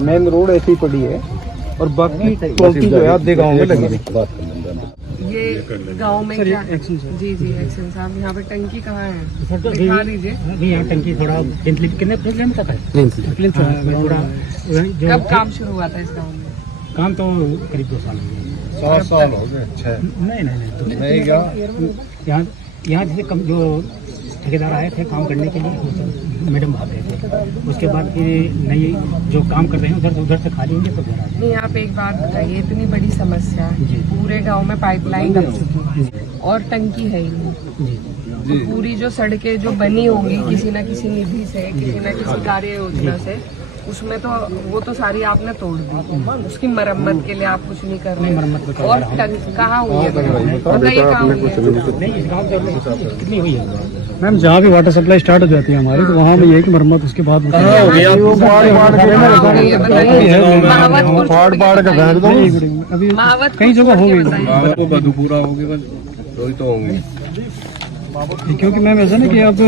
Main road ऐसी पड़ी है और बाकी क्वालिटी जो है आधे गाँव में लगी है। ये गांव में क्या जी जी एक्शन साहब, यहाँ पे टंकी कहाँ है दिखा दीजिए। नहीं, यहाँ टंकी थोड़ा कितने प्लेन तक है थोड़ा। कब काम शुरू हुआ था इस गांव में? काम तो करीब 2 साल हो गए। 7 साल हो गए। 6 नहीं यहाँ जैसे कम जो ठेकेदार आए थे काम करने के लिए, मैडम भाग गए थे। उसके बाद फिर नई जो काम कर रहे हैं उधर से खाली होंगे तो घर आ जाएंगे। नहीं, आप एक बात बताइए, इतनी बड़ी समस्या है, पूरे गांव में पाइपलाइन लग चुकी है और टंकी है ही नहीं। तो पूरी जो सड़कें जो बनी होंगी किसी न किसी निधि से, किसी न किसी कार्य योजना से, उसमें तो वो तो सारी आपने तोड़ दी। उसकी मरम्मत के लिए आप कुछ नहीं कर रहे। मरम्मत और कहाँ हुई है बताइए, कहाँ हुई है? नहीं, इस गाँव में कितनी हुई है मैम? जहाँ भी वाटर सप्लाई स्टार्ट हो जाती है हमारी, तो वहाँ में ये कि मरम्मत उसके बाद अभी कई जगह हो गई, मधुपुरा हो गई, बस 2 तो होंगे। क्योंकि मैम ऐसा ना कि अब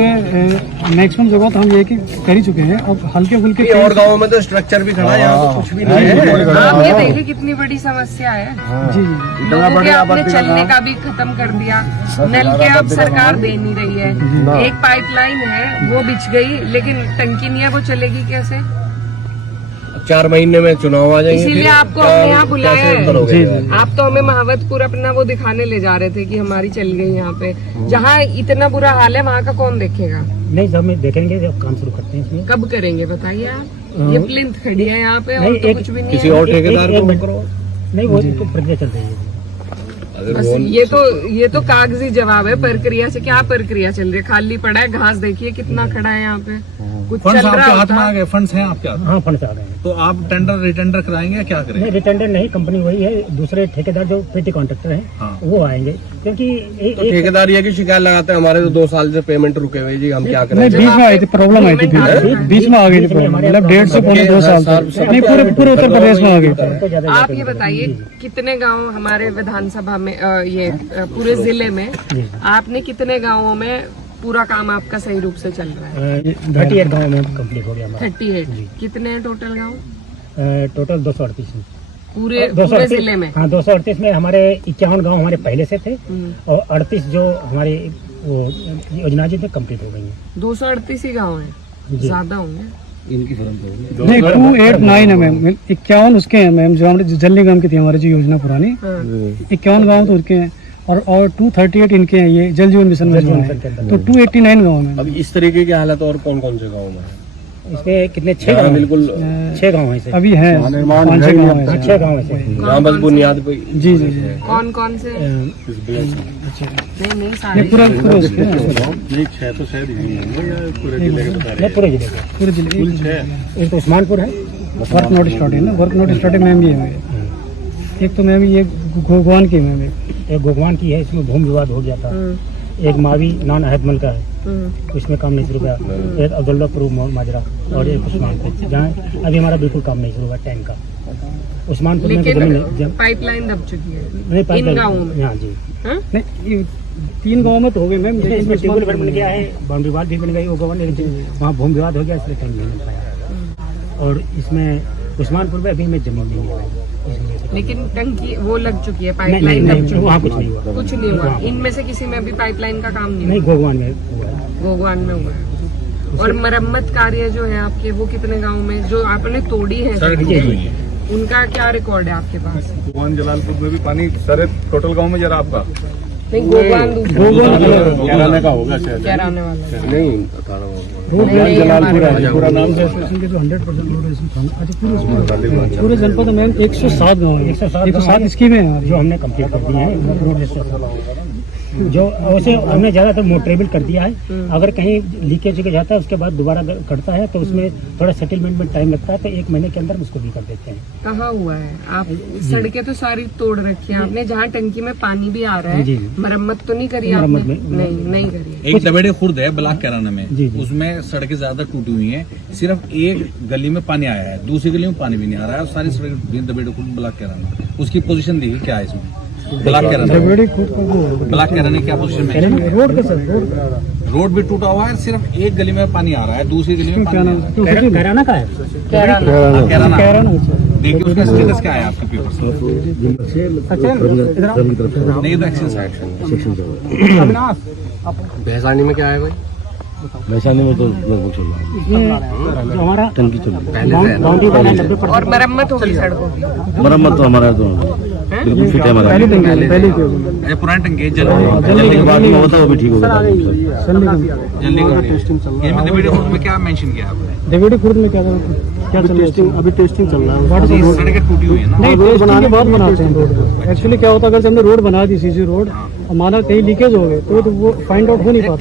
मैक्सिमम जगह तो हम ये कि कर ही चुके हैं। अब हल्के फुल्के और गाँव में तो स्ट्रक्चर भी खड़ा है, यहाँ तो कुछ भी नहीं है। आप ये देखिए कितनी बड़ी समस्या है। जी लोगों के आपने चलने का भी खत्म कर दिया। नल के अब सरकार दे नहीं रही है। एक पाइपलाइन है वो बिछ गई, लेकिन टंकी नहीं है, वो चलेगी कैसे? 4 महीने में चुनाव आ जाएंगे, इसीलिए आपको हमने यहाँ बुलाया है। आप तो हमें महावतपुर अपना वो दिखाने ले जा रहे थे कि हमारी चल गई यहाँ पे। जहाँ इतना बुरा हाल है वहाँ का कौन देखेगा? नहीं, जब हम देखेंगे जब काम शुरू करते हैं इसमें। कब करेंगे बताइए आप? ये प्लिंथ खड़ी है यहाँ पे और तो कुछ भी नहीं किसी है। और ठेकेदार को करो। नहीं, वो तो प्रक्रिया चल रही है। बस ये तो कागजी जवाब है। प्रक्रिया से क्या प्रक्रिया चल रही है? खाली पड़ा है, घास देखिए कितना खड़ा है यहाँ पे। कुछ चल रहा है? हाथ में आ गए, फंड्स हैं आपके हाथ? हाँ, फंड्स आ गए हैं। तो आप टेंडर रिटेंडर कराएंगे या क्या करेंगे? नहीं, रिटेंडर नहीं, कंपनी वही है। दूसरे ठेकेदार जो पेटी कॉन्ट्रैक्टर हैं, हाँ। वो आएंगे। क्योंकि तो ठेकेदार ये की शिकायत लगाते हैं हमारे तो 2 साल से पेमेंट रुके हुए जी, हम क्या करें? नहीं, बीच में आई थी प्रॉब्लम, आई थी बीच में आ गई थी प्रॉब्लम, मतलब 1.5 से पौने 2 साल नहीं, पूरे उत्तर प्रदेश में आ गई। आप ये बताइए कितने गांव हमारे विधानसभा में ये पूरे जिले में आपने कितने गांवों में पूरा काम आपका सही रूप से चल रहा है? 38 गाँव में कंप्लीट हो गया हमारा। 38 कितने हैं टोटल गाँव? टोटल 238 में पूरे जिले में। हाँ, 238 में हमारे 51 गांव हमारे पहले से थे और 38 जो हमारे वो योजना जी कंप्लीट हो गई है। 238 ही गाँव है, ज्यादा होंगे। नहीं, 289 है मैम। 51 उसके हैं मैम, जो हमारे जल निगम की थी हमारी जो योजना पुरानी। 51 गाँव तो उसके हैं और 238 इनके हैं, ये जल जीवन मिशन में जो है। तो 289 गाँव में। अब इस तरीके की हालत और कौन कौन से गाँव में है? इसमें कितने 6 गाँव? बिल्कुल 6 गाँव है अभी है, 5-6 गाँव है। 6 गाँव है। जहाँ बस बुनियाद पे। जी जी जी। कौन कौन से? नहीं सारे पूरा उसके नहीं, 6 तो शायद पूरे जिले के बता रहे हैं। पूरे जिले का पूरे जिले। एक तो उस्मानपुर है, वर्क नोट स्टार्ट है ना, वर्क नोट स्टार्ट मैम भी है। एक तो मैम ये गोगवान की मैम, एक गोगवान की है, इसमें भूमि विवाद हो गया था। एक मावी नॉन अहदमल का है, इसमें काम नहीं शुरू हुआ। एक अब्दुल्लापुर माजरा और एक उस्मानपुर, जहाँ अभी हमारा बिल्कुल काम नहीं शुरू हुआ टैंक का। उस्मानपुर में पाइपलाइन दब चुकी है। नहीं, इन गाँवों में? हाँ जी। नहीं, 3 गाँव में तो हो गए मैम। इसमें ट्यूबवेल बन गया है, बाउंड्री वाल भी बन गई वो गोगवान, वहाँ भूमि विवाद हो गया, इसलिए टैंक नहीं बन पाया। और इसमें उस्मानपुर में अभी में जमीन नहीं है, लेकिन टंकी वो लग चुकी है, पाइपलाइन लग चुकी है। वहाँ कुछ नहीं हुआ। कुछ नहीं हुआ। इनमें से किसी में भी पाइपलाइन का काम नहीं? गोगवान में हुआ है। गोगवान में हुआ है। और मरम्मत कार्य जो है आपके, वो कितने गांव में जो आपने तोड़ी है उनका क्या रिकॉर्ड है आपके पास? गोगवान जलालपुर में भी पानी सारे टोटल गाँव में जरा आपका नहीं, गोगवान कैराने का होगा शायद। कैराने वाला नहीं, जलालपुर पूरा नाम से 100% पूरे जनपद में 107 गाँव है। 107 स्कीमें हैं जो हमने कंप्लीट कर दी है। जो वैसे हमने ज्यादातर मोटरेबल कर दिया है। अगर कहीं लीकेज जाता है उसके बाद दोबारा करता है तो उसमें थोड़ा सेटलमेंट में टाइम लगता है, तो 1 महीने के अंदर उसको भी कर देते हैं। कहाँ हुआ है? आप सड़कें तो सारी तोड़ रखी है आपने, जहाँ टंकी में पानी भी आ रहा है, मरम्मत तो नहीं करी आपने? नहीं करी। एक दबेड़े खुर्द है ब्लॉक कैराना में, उसमें सड़कें ज्यादा टूटी हुई हैं। सिर्फ एक गली में पानी आया है, दूसरी गली में पानी भी नहीं आ रहा है। सारी सड़कें दबेड़े खुर्द ब्लॉक कैराना, उसकी पोजीशन देखिए क्या है इसमें। ब्लॉक कैराना, डेविड खुद को वो ब्लॉक कैराना क्या पोजीशन में है? रोड का सर, रोड का रोड भी टूटा हुआ है, सिर्फ एक गली में पानी आ रहा है, दूसरी गली में क्या पानी नाम नहीं आ है? कैराना का है कैराना रहा है। कैराना कह रहा ना देखिए उसका स्टेटस क्या है आपके पेपर नहीं तो एक्शन साइड भैसानी में क्या है भाई? वैशाली में तो लगभग चल रहा है, जो हमारा टंकी चल रही है। बाउंड्री वाला 90% और मरम्मत होगी सड़कों की। मरम्मत तो हमारा तो बिल्कुल फिट है हमारा। पहली टंकी पहली ये पुरानी टंकी है, जल्दी के बाद में होता है वो भी ठीक होगा। जल्दी ये मतलब वीडियो में क्या मेंशन किया आपने? डेविड खुर्द में क्या चल रहा है? अभी टेस्टिंग चल रहा है। ये सड़कें टूटी हुई है ना, नहीं, टेस्टिंग के बाद बनाते हैं रोड। एक्चुअली क्या होता है, अगर हमने रोड बना दी सीसी रोड और माना कहीं लीकेज हो गए तो वो फाइंड आउट हो नहीं पाता।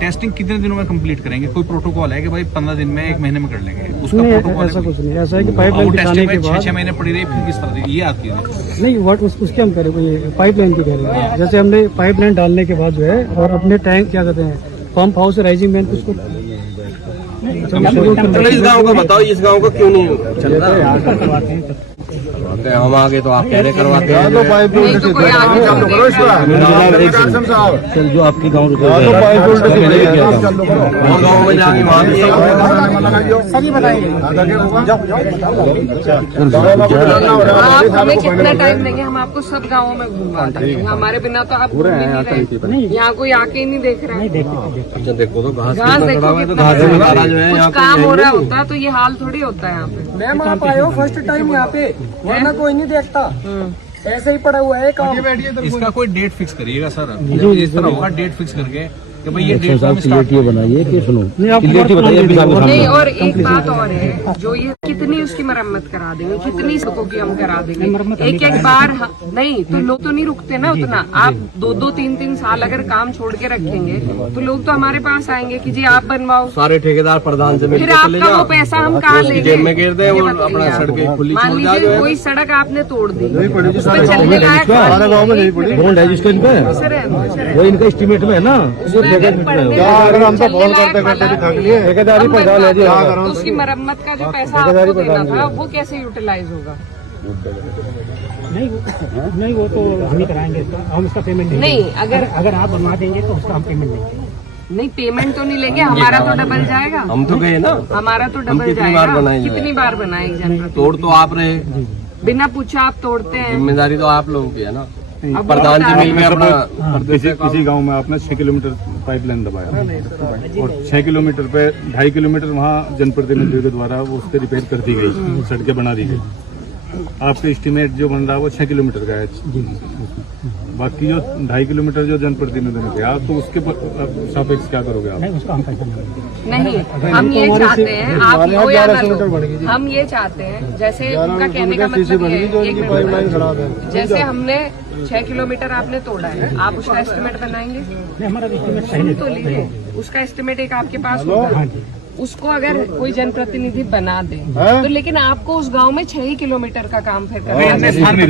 टेस्टिंग कितने दिनों में कंप्लीट करेंगे? कोई प्रोटोकॉल है कि भाई 15 दिन में, 1 महीने में कर लेंगे? उसका नहीं, प्रोटोकॉल ऐसा कुछ नहीं। ऐसा है कि पाइपलाइन बिछाने के बाद 6 महीने पड़ी रही, फिर किस तरह ये आती है? नहीं, उसके हम कह रहे हैं पाइपलाइन की कह रहे हैं। जैसे हमने पाइपलाइन डालने के बाद जो है और अपने टैंक क्या कहते हैं पंप हाउस राइजिंग मैन उसको इस गांव का बताओ, इस गांव का क्यों नहीं चल रहा? हम आगे तो आप कह रहे करवाते हैं। नहीं तो कोई आगे चल जो आपकी गाँव गाँव में जाके वहाँ आप हमें कितना टाइम देंगे? हम आपको सब गाँवों में घुमा देंगे। हमारे बिना तो आप घूम ही नहीं रहे। यहाँ कोई आके ही नहीं देख रहा है। देखो तो घास घास देखो कितना कुछ काम हो रहा होता तो ये हाल थोड़ी होता है यहाँ पे। मैम आप आए हो फर्स्ट टाइम यहाँ पे, वरना कोई नहीं देखता, ऐसे ही पड़ा हुआ है काम। इसका कोई डेट फिक्स करिएगा सर, इस तरह होगा डेट फिक्स करके कि भाई ये डेट साहब क्लियरिटी बनाइए कि सुनो आप क्लियरिटी बताइए अभी साहब के नहीं, सामने। और एक बात और है, जो ये कितनी उसकी मरम्मत करा देंगे, कितनी सड़कों की हम करा देंगे एक एक बार। नहीं तो लोग तो नहीं रुकते ना उतना। आप 2-2, 3-3 साल अगर काम छोड़ के रखेंगे तो लोग तो हमारे पास आएंगे कि जी आप बनवाओ। सारे ठेकेदार प्रधान से फिर आपका वो पैसा हम कहाँ लेंगे? जेब में गिर दे ये और बताइए अपना आप। सड़कें खुली मान छोड़ जा लीजिए जो कोई सड़क आपने तोड़ दी, बॉन्ड उस पे चलने लायक बॉन्ड है जिसका इनका है सर है, वो इनका एस्टिमेट में है ना। अगर हम तो फोन करते ठेकेदारी पर डाल है जी। तो उसकी मरम्मत का जो पैसा आपको देना था वो कैसे यूटिलाइज होगा? नहीं वो तो हम ही कराएंगे इसका, हम इसका पेमेंट नहीं, अगर आप बनवा देंगे तो उसका हम पेमेंट देंगे। नहीं, पेमेंट तो नहीं लेंगे, हमारा तो डबल जाएगा। हम तो गए ना, हमारा तो डबल कितनी बार जाएगा। बनाएंगे? कितनी बार बनाएंगे? तोड़ तो आप रहे, बिना पूछा आप तोड़ते हैं। जिम्मेदारी तो आप लोगों की है ना। अब प्रधान जी बता मिल में अपना किसी गांव में आपने 6 किलोमीटर पाइपलाइन दबाया और 6 किलोमीटर पे 2.5 किलोमीटर वहाँ जनप्रतिनिधियों के द्वारा वो उसके रिपेयर कर दी गई, सड़कें बना दी गई। आपका एस्टिमेट जो बन रहा है वो 6 किलोमीटर का है। बाकी जो 2.5 किलोमीटर जो जनप्रतिनिधियों ने दिया तो उसके सापेक्ष क्या करोगे आप? उसका हम पैसा नहीं, हम ये चाहते हैं, आप लो या ना लो, हम ये चाहते हैं, जैसे उनका कहने का मतलब ये है, एक मिनट, जैसे हमने 6 किलोमीटर आपने तोड़ा है, आप उसका एस्टिमेट बनाएंगे? नहीं, हमारा एस्टिमेट सुन तो लीजिए, उसका एस्टिमेट एक आपके पास होगा। उसको अगर कोई जनप्रतिनिधि बना दे तो, लेकिन आपको उस गांव में 6 ही किलोमीटर का काम फिर करना है। अन्य स्थान पे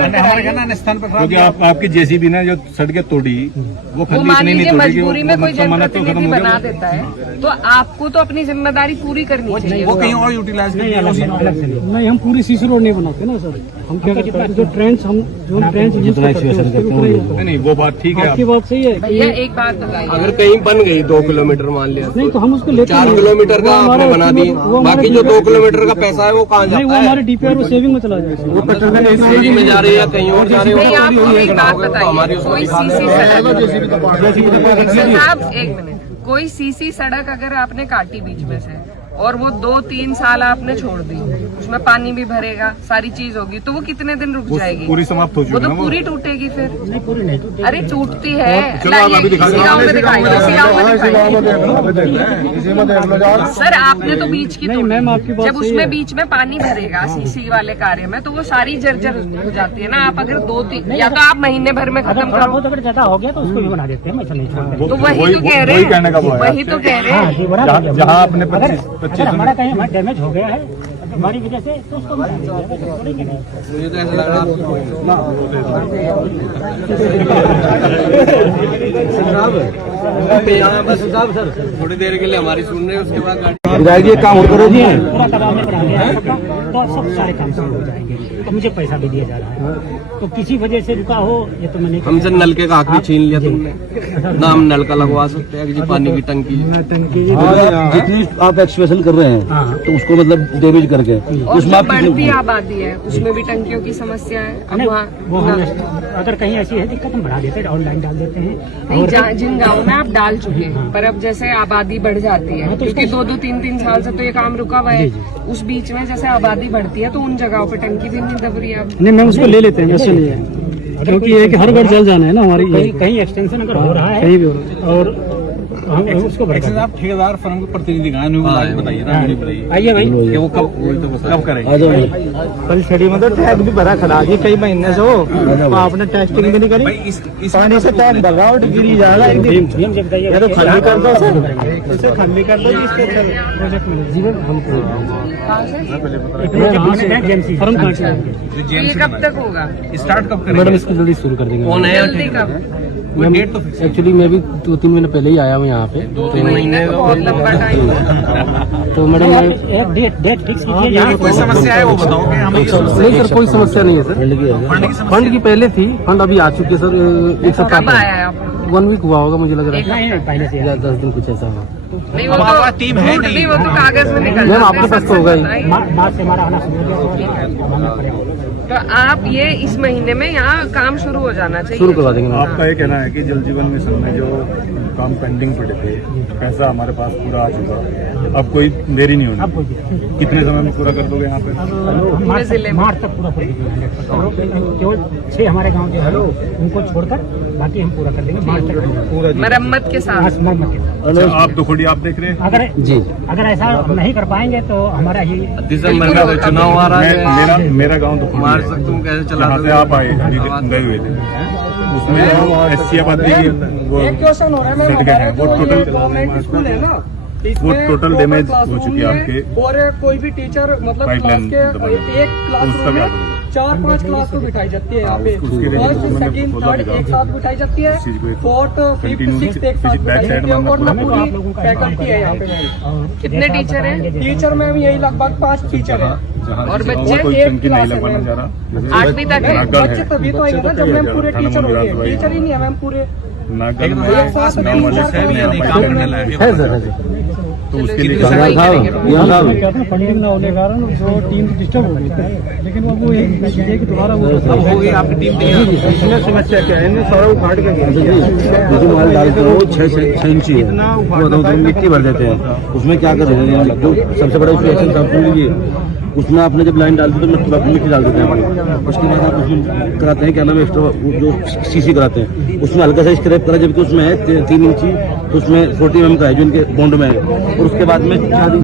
हमारे कहना अन्य स्थान पर क्योंकि आपकी जेसीबी ने जो सड़कें तोड़ी वो वो खली मान इतनी नहीं लीजिए तोड़ी कि मजबूरी में कोई मतलब मन्नत तो खत्म जनप्रतिनिधि हो बना गया। देता है तो आपको तो अपनी जिम्मेदारी पूरी करनी चाहिए। वो कहीं और यूटिलाइज नहीं, अलग से नहीं। नहीं, हम पूरी सीसी रोड नहीं बनाते ना सर। हम क्या करते हैं, जो ट्रेंच हम जो ट्रेंच यूज करते हैं उसके ऊपर ही होता है। नहीं वो बात ठीक है। आपकी बात सही है भैया एक बात बताइए, अगर कहीं बन गई 2 किलोमीटर मान लिया, नहीं तो हम उसको लेते 4 किलोमीटर का आपने बना दी, बाकी जो 2 किलोमीटर का पैसा है वो कहाँ नहीं, वो जाता हमारे है? डीपीआर वो सेविंग में चला जाएगा। सीधी में जा रही है या कहीं और जा रही नहीं, आप हमें एक बात है? बताइए, हमारी कोई सीसी सड़क, साहब एक मिनट, कोई सीसी सड़क अगर आपने काटी बीच में से और वो 2-3 साल आपने छोड़ दी, उसमें पानी भी भरेगा, सारी चीज होगी, तो वो कितने दिन रुक जाएगी? पूरी समाप्त हो वो चुकी तो है ना पूरी टूटेगी फिर। नहीं, पूरी नहीं टूटी। अरे टूटती है, चलो आप अभी दिखा इसी दो। गाँव में दिखाइए, इसी गाँव में दिखाइए। सर आपने तो बीच की नहीं, तोड़ी। मैम, आपकी बात जब सही उसमें है। बीच में पानी भरेगा सीसी वाले कार्य में तो वो सारी जर्जर हो जाती है ना। आप अगर 2-3 या तो आप महीने भर में खत्म अगर थोड़ा करो, बहुत अगर ज्यादा हो गया तो उसको भी बना देते हैं, ऐसा नहीं छोड़ते। तो वही तो कह रहे वही कहने का वो हैं, है। वही तो कह रहे हाँ हैं। जी, बराबर है। जहाँ आपने अगर 25 हमारा कहीं हमारा डैमेज हो गया है हमारी वजह से तो उसको बना देंगे, थोड़ी कहना है। मुझे तो ऐसा लग रहा है बस थोड़ी देर के लिए हमारी सुन रहे हैं, उसके बाद गाड़ी विधायक जी एक काम और करो जी, पूरा तबाह में बना दिया है सबका। तो आप सब सारे काम शुरू हो जाएंगे। तो मुझे पैसा भी दिया जा रहा है, तो किसी वजह से रुका हो ये तो मैंने हमसे नलके का हक भी छीन लिया तुमने ना। हम नलका लगवा सकते हैं कि जी पानी की टंकी जितनी आप एक्सप्रेशन कर रहे हैं तो उसको मतलब डैमेज करके और उसमें जो आप बढ़ती आबादी है उसमें भी टंकियों की समस्या है। अब नहीं, वहाँ वो हम अगर कहीं ऐसी है दिक्कत हम बढ़ा देते हैं, ऑनलाइन डाल देते हैं। नहीं, जिन गाँव में आप डाल चुके हैं, पर अब जैसे आबादी बढ़ जाती है, क्योंकि 2-3 साल से तो ये काम रुका हुआ है, उस बीच में जैसे आबादी बढ़ती है तो उन जगहों पे टंकी भी नहीं दब रही है अब। नहीं मैम उसको ले लेते हैं, वैसे नहीं है, क्योंकि ये कि हर घर जल जाना है ना हमारी, कहीं एक्सटेंशन अगर हो रहा है कहीं भी हो रहा है। और हम उसको एक्सेस आप ठेकेदार फर्म के प्रतिनिधि कहाँ हैं? बताइए ना, मुझे बताइए आइए भाई, कि वो कब करेंगे। आ जाओ। कल छड़ी में तो टैग भी भरा खड़ा जी कई महीने से हो, आपने टेस्टिंग भी नहीं करी। भाई इस पानी से टैग भगा और गिरी जा रहा है। नियम जब बताइए ये तो खाली कर दो सर, इसे खाली कर दो जी, इसके प्रोजेक्ट में जीवन हमको कहाँ से? फर्म कहाँ से? तो ये कब तक होगा? स्टार्ट कब करेंगे? मैडम इसको जल्दी शुरू कर देंगे। कौन है जल्दी कब? कोई डेट तो फिक्स एक्चुअली मैं भी 2-3 महीने पहले ही आया हूँ यहाँ पे, 2-3 महीने तो बहुत लंबा टाइम है। तो मैडम मैं एक डेट फिक्स कीजिए। यहाँ कोई समस्या है वो बताओ कि हमें ये नहीं सर, कोई समस्या नहीं है सर। फंड की समस्या फंड की पहले थी, फंड अभी आ चुके सर, एक कब सप्ताह आया है आप? 1 वीक हुआ होगा मुझे लग रहा नहीं नहीं, पहले से है, 10 दिन कुछ ऐसा हुआ। नहीं, वो अब तो आपका टीम है झूठ नहीं। वो तो कागज में निकल मैम, जाते आपके हैं, पास तो होगा ही। सच-सच मार्च से हमारा आना शुरू हो गया। तो आप ये इस महीने में यहाँ काम शुरू हो जाना चाहिए। शुरू करवा देंगे मैम। आपका ये कहना है कि जल जीवन मिशन में जो काम पेंडिंग पड़े थे, पैसा हमारे पास पूरा आ चुका है, अब कोई देरी नहीं अब होगी। कोई कितने समय में पूरा कर दोगे यहाँ पे? मार्च तक पूरा कर देंगे। केवल 6 हमारे गांव के हैं, उनको छोड़कर बाकी हम पूरा कर देंगे मार्च तक पूरा मरम्मत के साथ। मरम्मत के साथ। अच्छा, आप तो खुद आप देख रहे हैं। अगर जी अगर ऐसा नहीं कर पाएंगे तो हमारा ही दिसंबर में तो चुनाव आ रहा है, मेरा गांव तो मार्च तक तुम कैसे चला जहाँ से आप आए अभी गए हुए थे, उसमें जो एससी आबादी की वो एक क्वेश्चन हो रहा है मैम, सड़कें हैं, वो हमारा जो ये टोटल गवर्नमेंट स्कूल है ना, वो इसमें टोटल डैमेज हो चुकी है आपके। और कोई भी टीचर मतलब क्लास पाइपलाइन के दबाई। एक क्लासरूम में 4-5 क्लास को बिठाई जाती है यहाँ पे, उसकी वजह से फर्स्ट मैंने सेकंड खोला थर्ड भी एक था। साथ बिठाई जाती है, इस चीज को एक 4th 5th continue 6th एक साथ बैक बिठाई साइड जाती है, में और ना हमें तो आप पूरी लोगों का फैकल्टी है यहाँ पे मैम। और कितने जैसा आप टीचर हैं? बताएंगे, टीचर मैम यही लगभग 5 टीचर है। जहाँ और जिस गाँव बच्चे में कोई एक टंकी नहीं क्लास है लगवाना मैम। जा रहा। 8वीं तक है। नागगढ़ बच्चे तभी तो आएंगे ना जब मैम पूरे टीचर होंगे, टीचर ही नहीं है मैम पूरे। नागगढ़ में एक साथ गाँव वाले तीन से चार नहीं काम आ करने पाएंगे। लायक है सर, है सर। तो उसके लिए कितनी सफाई करेंगे? क्या था, फंडिंग ना होने के कारण जो टीम डिस्टर्ब हो गई थी, लेकिन वो एक दोबारा वो अब हो गई आपकी टीम तैयार। इसमें समस्या क्या है? इन्हें सारा उखाड़ के जो माल डालते हो 6 इंची है, वो तो मिट्टी भर देते हैं। उसमें क्या कर रहे हैं, जो सबसे बड़ा एक्शन साफ लीजिए, उसमें आपने जब लाइन डालते तो मिट्टी डाल देते हैं। उसके बाद आप उसमें कराते हैं क्या नाम है, एक्स्ट्रा जो सीसी कराते हैं, उसमें हल्का सा स्क्रैप करा, जबकि उसमें है 3 इंची, तो उसमें 40 mm का है जो इनके बॉन्ड में है, और उसके बाद में